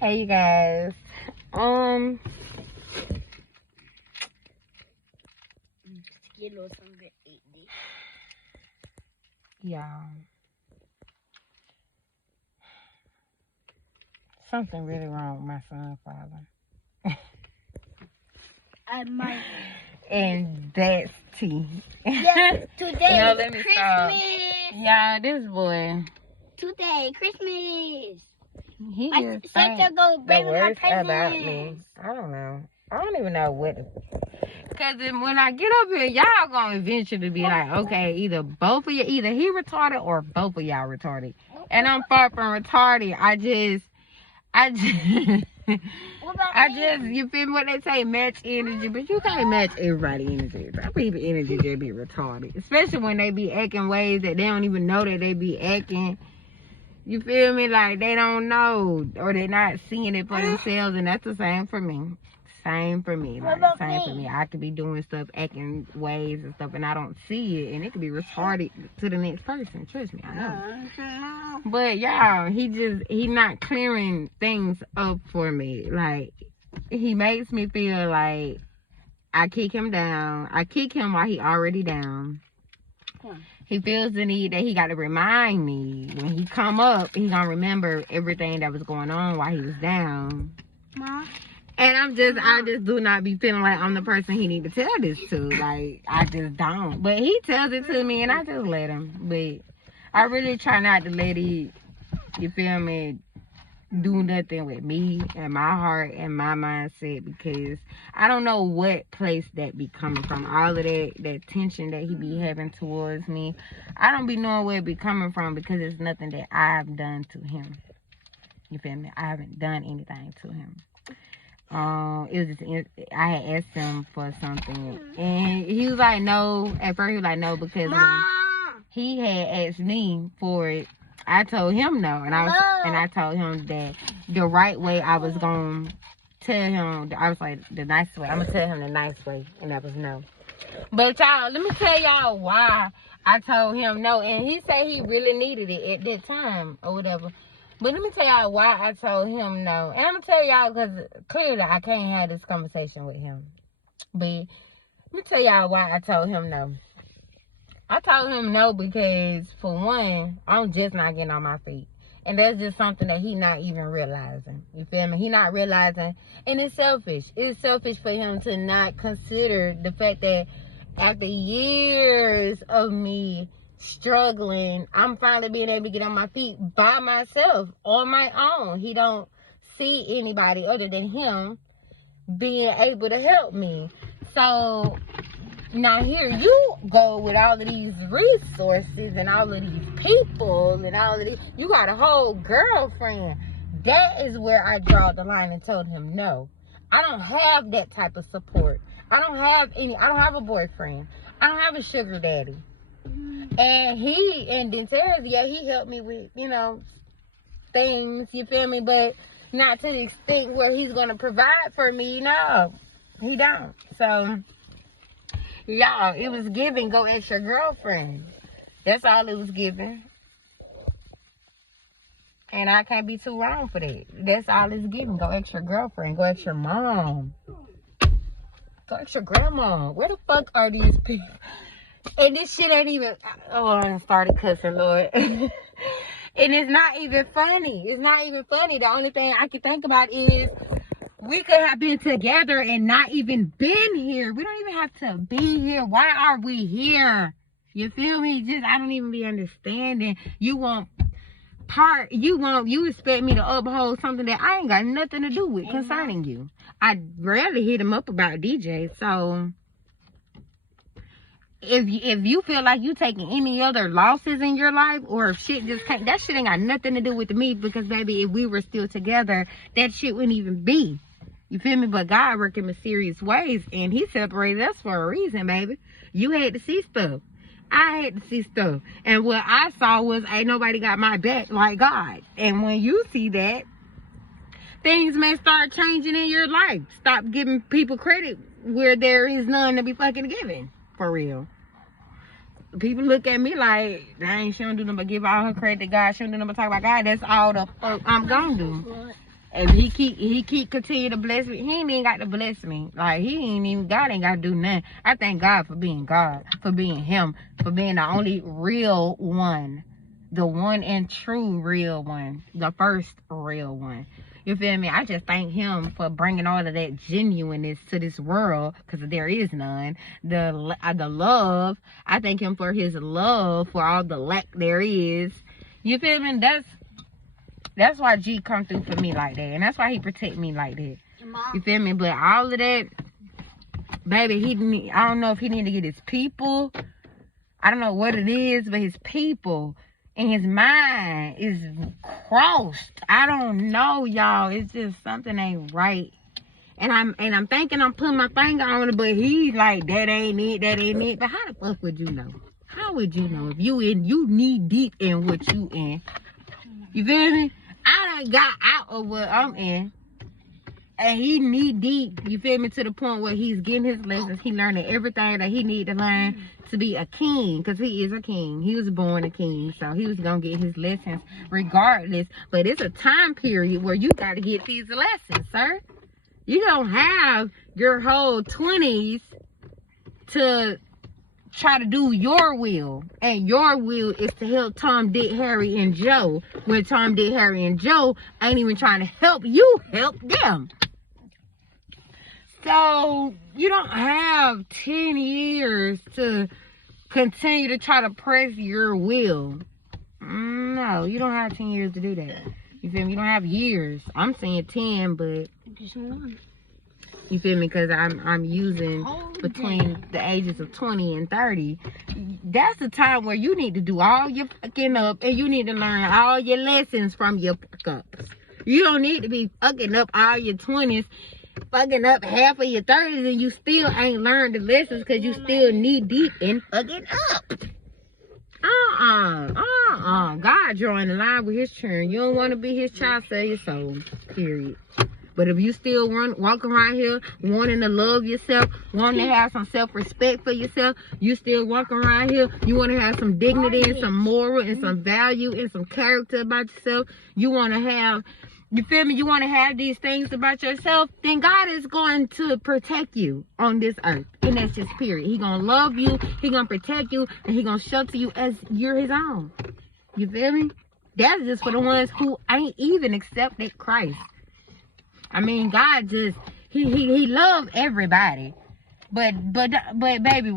Hey you guys. Get a little something to eat this. Y'all. Something really wrong with my son's father. I might. And that's tea. Yeah, today No, is let me Christmas. stop. Y'all, this boy. Today, Christmas. He I is said saying to go the bring my worst presents. about me. I don't know. I don't even know what. Because when I get up here, y'all gonna eventually be like, okay, either both of you, either he retarded or both of y'all retarded. And I'm far from retarded. I just, you feel me? What they say, match energy, but you can't match everybody's energy. Some people energy just be retarded, especially when they be acting ways that they don't even know that they be acting. You feel me? Like they don't know, or they're not seeing it for themselves, and that's the same for me. Same for me. Like, same for me. I could be doing stuff, acting ways and stuff, and I don't see it, and it could be retarded to the next person. Trust me, I know. But y'all, he not clearing things up for me. Like, he makes me feel like I kick him down. I kick him while he already down. He feels the need that he got to remind me when he come up, he gonna remember everything that was going on while he was down. Mom. And I just do not be feeling like I'm the person he need to tell this to. Like, I just don't. But he tells it to me and I just let him. But I really try not to let it, you feel me, do nothing with me and my heart and my mindset, because I don't know what place that be coming from. All of that tension that he be having towards me, I don't be knowing where it be coming from, because it's nothing that I've done to him. You feel me? I haven't done anything to him. It was just, I had asked him for something and he was like no. At first he was like no, because when he had asked me for it, I told him no, and I told him that the right way I was gonna tell him. I was like, the nice way. I'm gonna tell him the nice way, and that was no. But y'all, let me tell y'all why I told him no, and he said he really needed it at that time or whatever. But let me tell y'all why I told him no, and I'm gonna tell y'all because clearly I can't have this conversation with him. But let me tell y'all why I told him no. I told him no because, for one, I'm just not getting on my feet. And that's just something that he not even realizing. You feel me? He not realizing. And it's selfish. It's selfish for him to not consider the fact that after years of me struggling, I'm finally being able to get on my feet by myself, on my own. He don't see anybody other than him being able to help me. So now here you go with all of these resources and all of these people and all of these. You got a whole girlfriend. That is where I draw the line and told him no. I don't have that type of support. I don't have a boyfriend. I don't have a sugar daddy. And then Terrence, yeah, he helped me with, things, you feel me? But not to the extent where he's going to provide for me. No, he don't. So, y'all, it was giving, go ask your girlfriend. That's all it was giving. And I can't be too wrong for that. That's all it's giving. Go ask your girlfriend. Go ask your mom. Go ask your grandma. Where the fuck are these people? And this shit ain't even... Oh, I started cussing, Lord. And it's not even funny. It's not even funny. The only thing I can think about is we could have been together and not even been here. We don't even have to be here. Why are we here? You feel me? I don't even be understanding. You expect me to uphold something that I ain't got nothing to do with concerning you. I rarely hit him up about DJ. So if you feel like you taking any other losses in your life, or if shit just can't, that shit ain't got nothing to do with me, because baby, if we were still together, that shit wouldn't even be. You feel me? But God work in mysterious ways, and he separated us for a reason, baby. You had to see stuff. I had to see stuff. And what I saw was, ain't nobody got my back like God. And when you see that, things may start changing in your life. Stop giving people credit where there is none to be fucking given. For real. People look at me like, dang, she don't do nothing but give all her credit to God. She don't do nothing but talk about God. That's all the fuck I'm gonna do. if he keep continue to bless me, he ain't even got to bless me. Like God ain't got to do nothing. I thank God, for being him, for being the only real one, the one and true real one, the first real one. You feel me? I just thank him for bringing all of that genuineness to this world, because there is none. The love, I thank him for his love, for all the lack there is. You feel me? That's why G come through for me like that, and that's why he protect me like that. You feel me? But all of that, baby, I don't know if he need to get his people. I don't know what it is, but his people and his mind is crossed. I don't know, y'all. It's just something ain't right. And I'm thinking I'm putting my finger on it, but he's like, that ain't it. But how the fuck would you know? How would you know if you knee deep in what you in? You feel me? I done got out of what I'm in, and he knee deep. You feel me? To the point where he's getting his lessons. He learning everything that he need to learn to be a king, because he is a king. He was born a king, so he was gonna get his lessons regardless. But it's a time period where you got to get these lessons, sir. You don't have your whole 20s to try to do your will, and your will is to help Tom, Dick, Harry, and Joe, when Tom, Dick, Harry, and Joe ain't even trying to help you help them. So you don't have 10 years to continue to try to press your will. No, you don't have 10 years to do that. You feel me? You don't have years. I'm saying 10, but you feel me? Because I'm using between the ages of 20 and 30. That's the time where you need to do all your fucking up, and you need to learn all your lessons from your fuck ups. You don't need to be fucking up all your 20s, fucking up half of your 30s, and you still ain't learned the lessons because you still knee deep in fucking up. God drawing the line with his children. You don't want to be his child, sell your soul. Period. But if you still walking around here wanting to love yourself, wanting to have some self-respect for yourself, you still walking around here, you want to have some dignity and some moral and some value and some character about yourself, you want to have, you feel me, you want to have these things about yourself, then God is going to protect you on this earth. And that's just period. He going to love you, he going to protect you, and he going to shelter you as you're his own. You feel me? That's just for the ones who ain't even accepted Christ. I mean, God just, he loved everybody. But baby,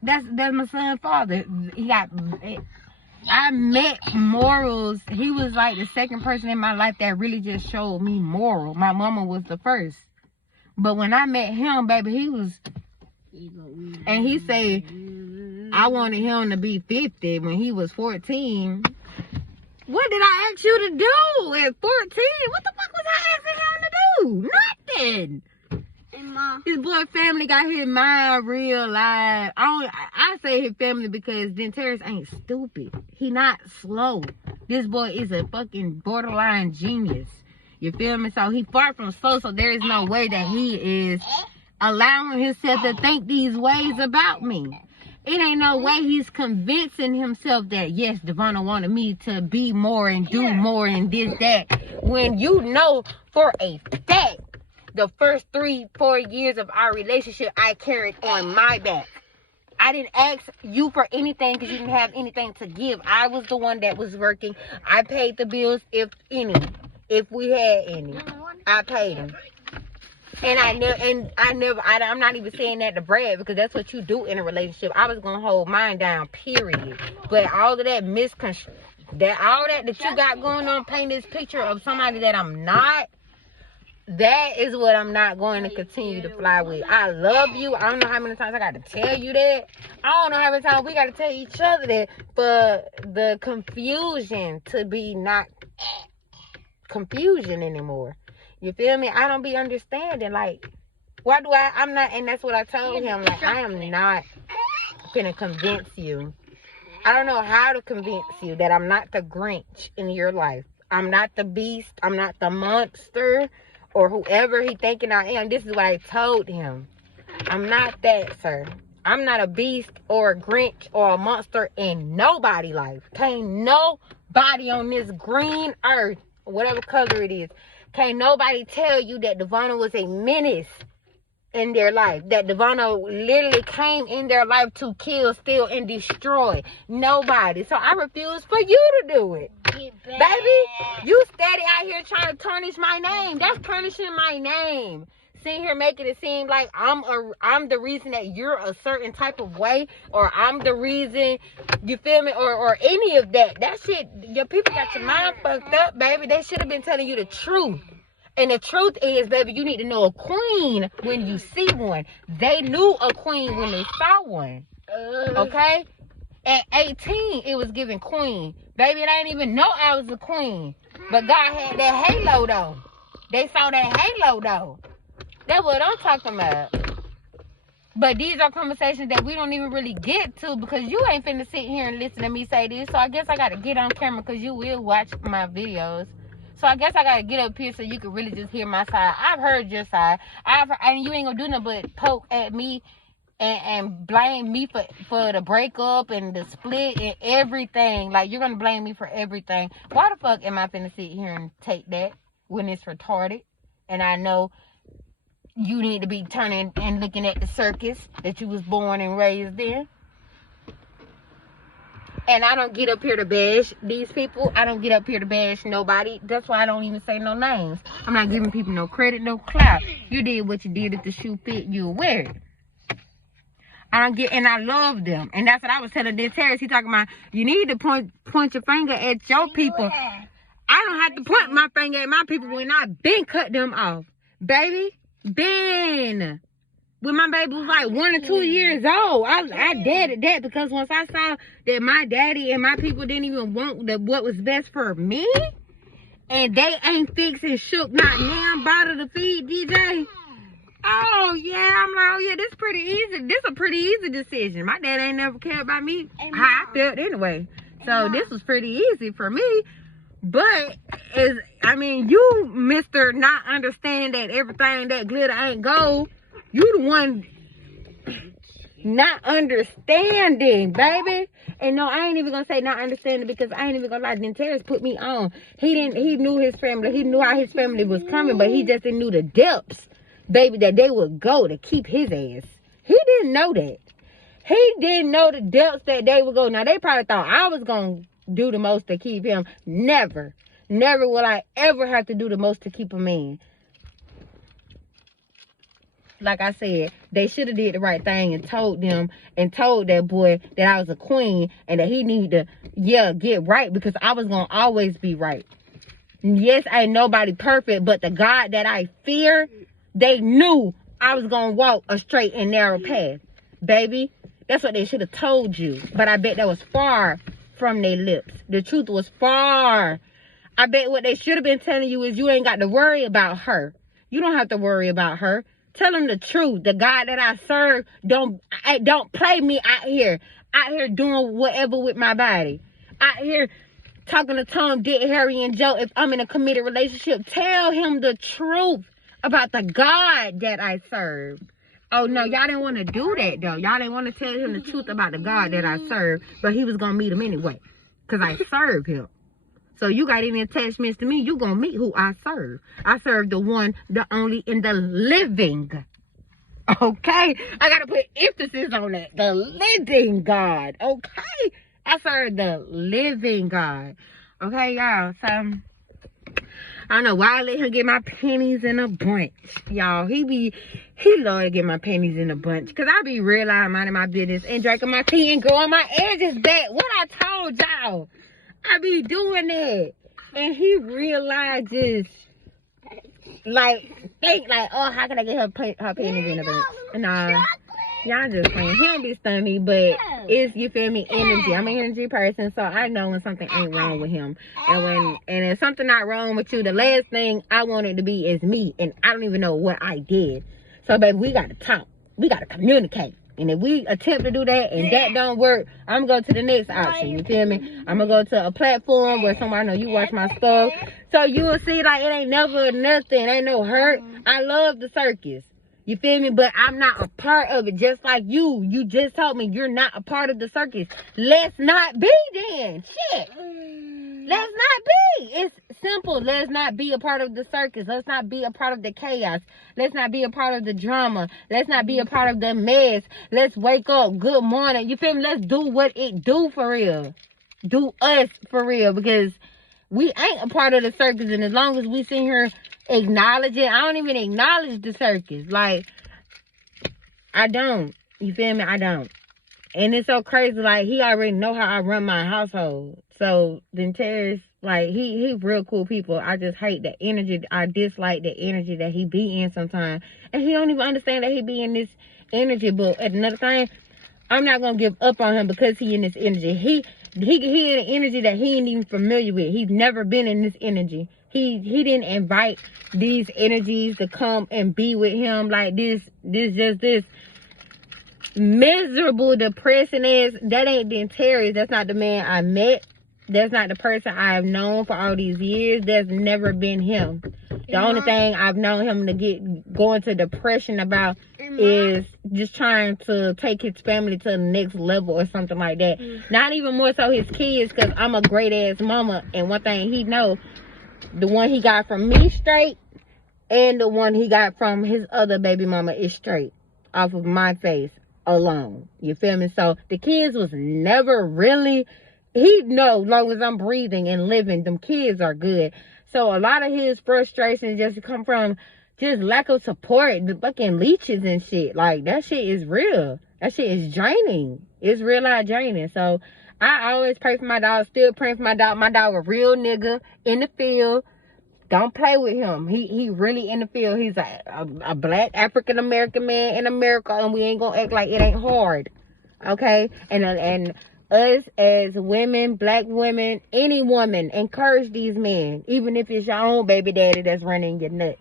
that's my son's father. I met morals. He was like the second person in my life that really just showed me moral. My mama was the first. But when I met him, baby, he was, and he said, I wanted him to be 50 when he was 14. What did I ask you to do at 14? What the fuck was I asking him to do? Nothing. And Mom, His boy family got his mind real live. I say his family because Denterius ain't stupid. He not slow. This boy is a fucking borderline genius. You feel me? So he far from slow, so there is no way that he is allowing himself to think these ways about me. It ain't no way he's convincing himself that, yes, Devonna wanted me to be more and do more and this, that. When you know for a fact, the first 3-4 years of our relationship, I carried on my back. I didn't ask you for anything because you didn't have anything to give. I was the one that was working. I paid the bills, if any. If we had any. I paid them. And I'm not even saying that to brag, because that's what you do in a relationship. I was gonna hold mine down, period. But all of that all that you got going on, paint this picture of somebody that I'm not, that is what I'm not going to continue to fly with. I love you. I don't know how many times I got to tell you that. I don't know how many times we got to tell each other that, for the confusion to be not confusion anymore. You feel me? I don't be understanding. Like, why do I'm not, and that's what I told him. Like, I am not gonna convince you. I don't know how to convince you that I'm not the Grinch in your life. I'm not the beast. I'm not the monster or whoever he thinking I am. This is what I told him. I'm not that, sir. I'm not a beast or a Grinch or a monster in nobody's life. Can't nobody on this green earth whatever color it is. Can't nobody tell you that Devonna was a menace in their life. That Devonna literally came in their life to kill, steal, and destroy. Nobody. So I refuse for you to do it. Baby, you steady out here trying to tarnish my name. That's tarnishing my name. Sitting here making it seem like I'm the reason that you're a certain type of way, or I'm the reason, you feel me, or any of that. That shit, your people got your mind fucked up, baby. They should have been telling you the truth. And the truth is, baby, you need to know a queen when you see one. They knew a queen when they saw one. Okay? At 18, it was given queen. Baby, they didn't even know I was a queen. But God had that halo, though. They saw that halo, though. That's what I'm talking about. But these are conversations that we don't even really get to, because you ain't finna sit here and listen to me say this. So I guess I got to get on camera, because you will watch my videos. So I guess I got to get up here so you can really just hear my side. I've heard your side. And you ain't going to do nothing but poke at me and blame me for the breakup and the split and everything. Like, you're going to blame me for everything. Why the fuck am I finna sit here and take that when it's retarded? And I know you need to be turning and looking at the circus that you was born and raised in. And I don't get up here to bash these people. I don't get up here to bash nobody. That's why I don't even say no names. I'm not giving people no credit, no clout. You did what you did. If the shoe fit, you'll wear it. And I love them. And that's what I was telling Terrence. He talking about, you need to point your finger at your people. I don't have to point my finger at my people when I been cut them off. Baby, been. When my baby was like 1 or 2 years old, I deaded that, because once I saw that my daddy and my people didn't even want what was best for me, and they ain't fixing shook not damn bottle to feed DJ. Oh yeah, I'm like, oh yeah, this pretty easy. This a pretty easy decision. My dad ain't never cared about me how I felt anyway, so this was pretty easy for me. But you, Mr. Not understanding that everything that glitter ain't gold. You the one not understanding, baby. And no, I ain't even gonna say not understanding, because I ain't even gonna lie. Terrence put me on. He knew his family. He knew how his family was coming, but he just didn't know the depths, baby, that they would go to keep his ass. He didn't know that. He didn't know the depths that they would go. Now, they probably thought I was gonna do the most to keep him. Never. Never will I ever have to do the most to keep a man. Like I said, they should have did the right thing and told that boy that I was a queen and that he needed to, get right, because I was going to always be right. Yes, ain't nobody perfect, but the God that I fear, they knew I was going to walk a straight and narrow path. Baby, that's what they should have told you. But I bet that was far from their lips. The truth was far. I bet what they should have been telling you is you ain't got to worry about her. You don't have to worry about her. Tell them the truth. The God that I serve don't play me out here doing whatever with my body. Out here talking to Tom, Dick, Harry, and Joe. If I'm in a committed relationship, tell him the truth about the God that I serve. Oh no, y'all didn't want to do that though. Y'all didn't want to tell him the truth about the God that I serve, but he was gonna meet him anyway, cause I serve him. So you got any attachments to me, you gonna meet who I serve. I serve the one, the only, in the living. Okay? I gotta put emphasis on that. The living God. Okay? I serve the living God. Okay, y'all? So, I don't know why I let him get my panties in a bunch. Y'all, he love to get my panties in a bunch. Because I be real out minding my business and drinking my tea and growing my edges back. What I told y'all. I be doing that. And he realizes, think oh, how can I get her panties in a bunch? Nah, y'all just playing. He don't be stunning me, but it's, you feel me, energy. I'm an energy person, so I know when something ain't wrong with him. And if something not wrong with you, the last thing I want it to be is me. And I don't even know what I did. So, baby, we got to talk. We got to communicate. And if we attempt to do that and that don't work, I'm going to go to the next option. You feel me? I'm going to go to a platform where somebody know you watch my stuff. So you will see, like, it ain't never nothing. Ain't no hurt. I love the circus. You feel me? But I'm not a part of it. Just like you. You just told me you're not a part of the circus. Let's not be then. Shit. Let's not be. It's simple. Let's not be a part of the circus. Let's not be a part of the chaos. Let's not be a part of the drama. Let's not be a part of the mess. Let's wake up. Good morning. You feel me? Let's do what it do for real. Do us for real, because we ain't a part of the circus. And as long as we sit here acknowledging, I don't even acknowledge the circus. Like, I don't. You feel me? I don't. And it's so crazy. Like, he already know how I run my household. So then Terrence, like, he real cool people. I just hate the energy. I dislike the energy that he be in sometimes. And he don't even understand that he be in this energy. But at another time, I'm not gonna give up on him because he in this energy. He in an energy that he ain't even familiar with. He's never been in this energy. He didn't invite these energies to come and be with him. Like, this miserable, depressing ass. That ain't the Terry. That's not the man I met. That's not the person I've known for all these years. That's never been him. The only thing I've known him to go into depression about is just trying to take his family to the next level or something like that. Not even more so his kids, because I'm a great ass mama. And one thing he know, the one he got from me straight, and the one he got from his other baby mama is straight off of my face alone. You feel me? So the kids was never really, he know, long as I'm breathing and living, them kids are good. So a lot of his frustrations just come from just lack of support, the fucking leeches and shit. Like, that shit is real. That shit is draining. It's real life draining. So I always pray for my dog, still praying for my dog. My dog a real nigga in the field. Don't play with him. He really in the field. He's a black African American man in America, and we ain't gonna act like it ain't hard. Okay? And us as women, black women, any woman, encourage these men, even if it's your own baby daddy that's running your nuts.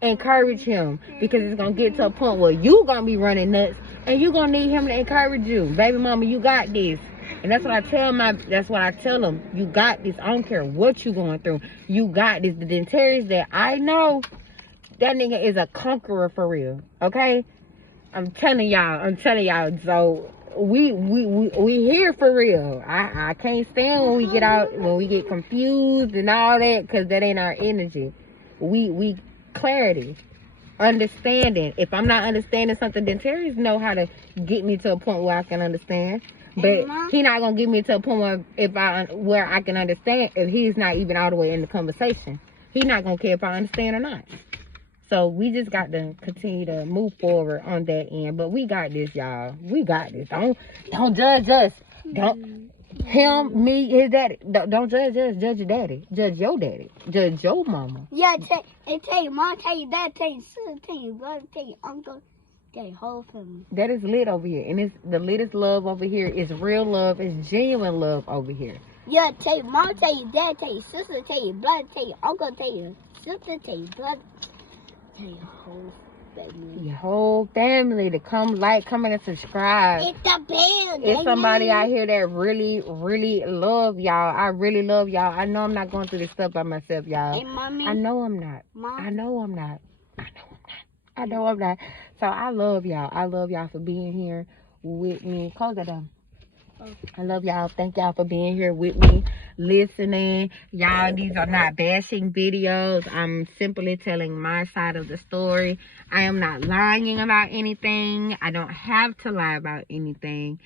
Encourage him, because it's gonna get to a point where you gonna be running nuts and you gonna need him to encourage you. Baby mama, you got this. And that's what I tell them. You got this. I don't care what you going through. You got this. The Dentaries that I know, that nigga is a conqueror for real. Okay? I'm telling y'all. So we here for real. I can't stand when we get out, when we get confused and all that, because that ain't our energy. We clarity, understanding. If I'm not understanding something, then Terry's know how to get me to a point where I can understand. But he not gonna get me to a point where I can understand if he's not even all the way in the conversation. He not gonna care if I understand or not. So we just got to continue to move forward on that end. But we got this, y'all. We got this. Don't judge us. Don't him, me, his daddy. Don't judge us. Judge your daddy. Judge your daddy. Judge your mama. Yeah, tell your mom, tell your dad, tell your sister, tell your brother, tell your uncle, tell your whole family. That is lit over here. And it's the latest love over here. It's real love. It's genuine love over here. Yeah, tell your mom, tell your dad, tell your sister, tell your brother, tell your uncle, tell your sister, tell your brother, tell your whole family. Your whole family to come like, comment, and subscribe. It's the band. It's somebody out here that really, really love y'all. I really love y'all. I know I'm not going through this stuff by myself, y'all. Hey, mommy. I know I'm not. Mom. I know I'm not. So I love y'all. I love y'all for being here with me. Close that down. I love y'all. Thank y'all for being here with me, listening. Y'all, these are not bashing videos. I'm simply telling my side of the story. I am not lying about anything. I don't have to lie about anything.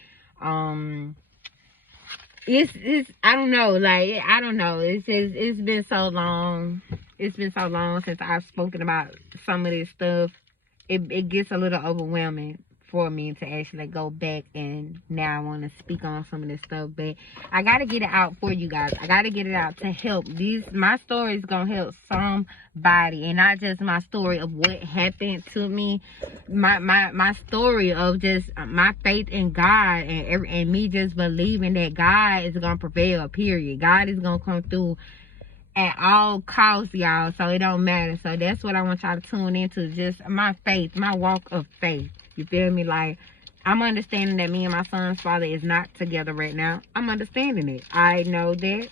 It's I don't know. Like, I don't know. It's been so long. It's been so long since I've spoken about some of this stuff. It gets a little overwhelming for me to actually go back, and now I want to speak on some of this stuff, but I got to get it out for you guys. I got to get it out to help. My story is going to help somebody, and not just my story of what happened to me, my story of just my faith in God, and me just believing that God is going to prevail, period. God is going to come through at all costs, y'all, so it don't matter. So that's what I want y'all to tune into, just my faith, my walk of faith. You feel me? Like, I'm understanding that me and my son's father is not together right now. I'm understanding it. I know that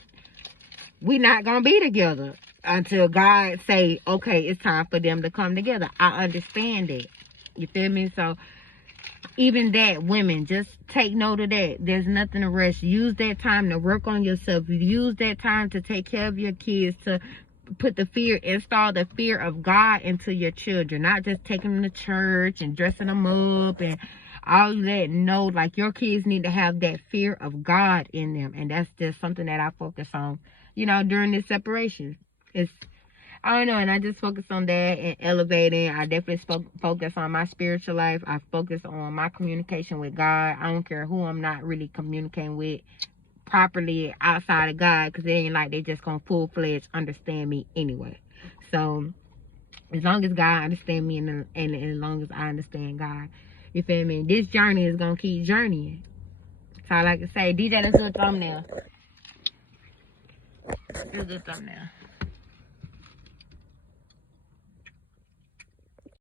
we not gonna be together until God say, okay, it's time for them to come together. I understand it. You feel me? So even that, women, just take note of that. There's nothing to rush. Use that time to work on yourself. Use that time to take care of your kids, to install the fear of God into your children. Not just taking them to church and dressing them up and all that. No, like, your kids need to have that fear of God in them. And that's just something that I focus on, during this separation. I don't know, and I just focus on that and elevating. I definitely focus on my spiritual life. I focus on my communication with God. I don't care who I'm not really communicating with properly outside of God, because it ain't like they just gonna full-fledged understand me anyway. So as long as God understand me, and as long as I understand God, you feel me, this journey is gonna keep journeying. That's all I can say. DJ, let's do a thumbnail. Let's do a thumbnail.